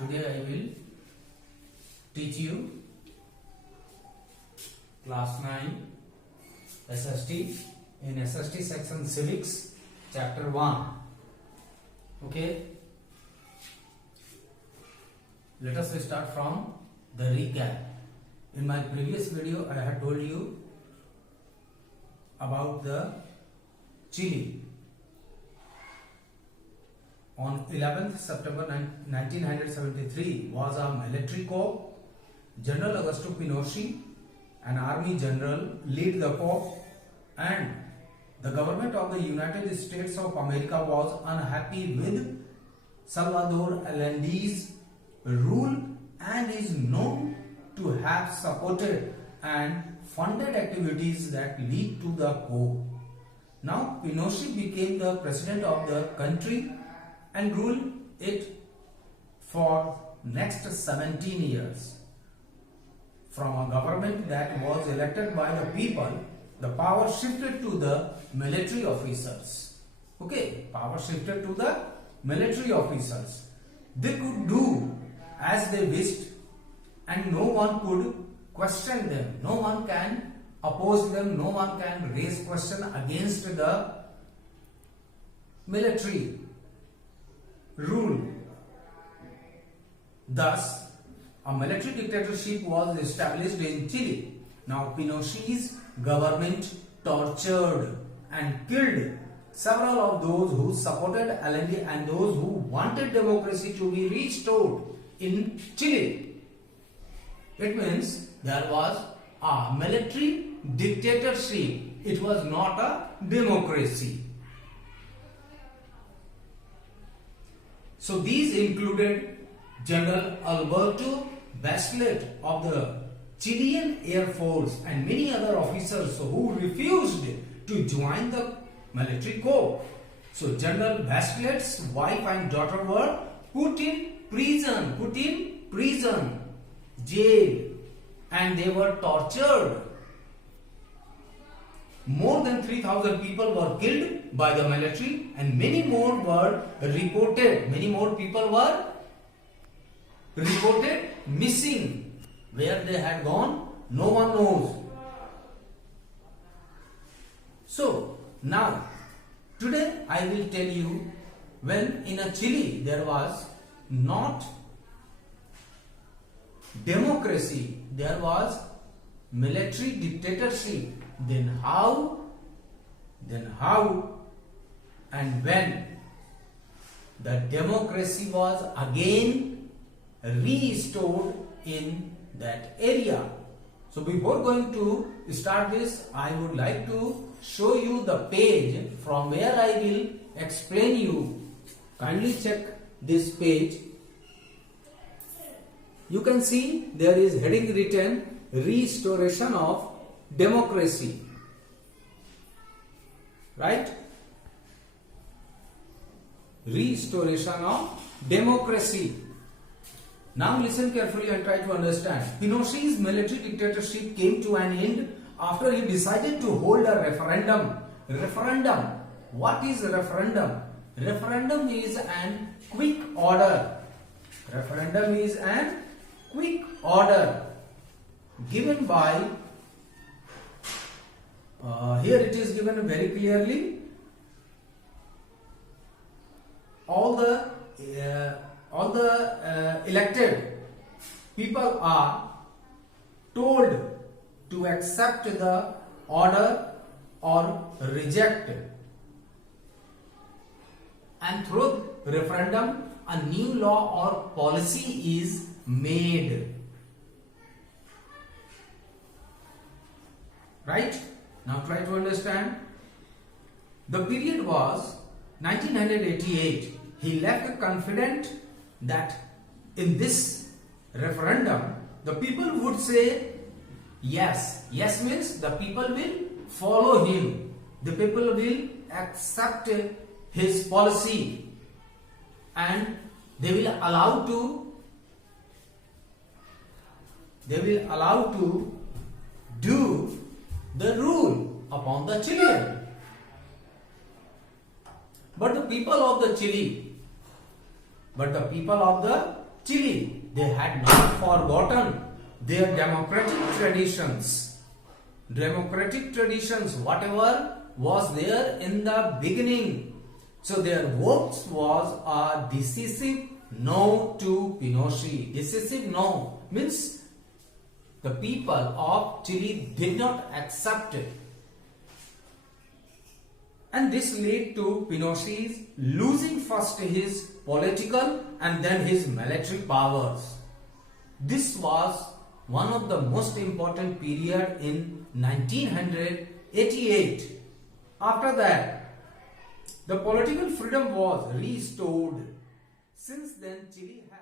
Today I will teach you class 9 SST in SST section civics chapter 1. Okay, let us start from the recap. In my previous video I had told you about the Chile. On 11th September 1973 was a military coup. General Augusto Pinochet, an army general, led the coup, and the government of the United States of America was unhappy with Salvador Allende's rule and is known to have supported and funded activities that lead to the coup. Now Pinochet became the president of the country and ruled it for next 17 years. From a government that was elected by the people, the power shifted to the military officers. Okay, power shifted to the military officers. They could do as they wished and no one could question them. No one can oppose them. No one can raise question against the military rule. Thus, a military dictatorship was established in Chile. Now, Pinochet's government tortured and killed several of those who supported Allende and those who wanted democracy to be restored in Chile. It means there was a military dictatorship. It was not a democracy. So these included General Alberto Bachelet of the Chilean Air Force and many other officers who refused to join the military coup. So General Bachelet's wife and daughter were put in prison, jail, and they were tortured. More than 3,000 people were killed by the military and many more were reported. Many more people were reported missing. Where they had gone, no one knows. So, now, today I will tell you when in a Chile there was not democracy, there was military dictatorship. Then how and when the democracy was again restored in that area. So before going to start this, I would like to show you the page from where I will explain you. Kindly check this page. You can see there is heading written Restoration of Democracy, right? Restoration of democracy. Now listen carefully and try to understand. Pinochet's military dictatorship came to an end after he decided to hold a referendum. Referendum. What is a referendum? Referendum is an quick order. Referendum is an quick order given by here it is given very clearly. All the elected people are told to accept the order or reject, and through referendum a new law or policy is made. Right? Now try to understand. The period was 1988. He left confident that in this referendum the people would say yes. Yes means the people will follow him. The people will accept his policy and they will allow to do the rule upon the Chilean. But the people of the Chile, they had not forgotten their democratic traditions. Democratic traditions, whatever was there in the beginning. So their votes was a decisive no to Pinochet. Decisive no means the people of Chile did not accept it. And this led to Pinochet losing first his political and then his military powers. This was one of the most important period in 1988. After that, the political freedom was restored. Since then, Chile had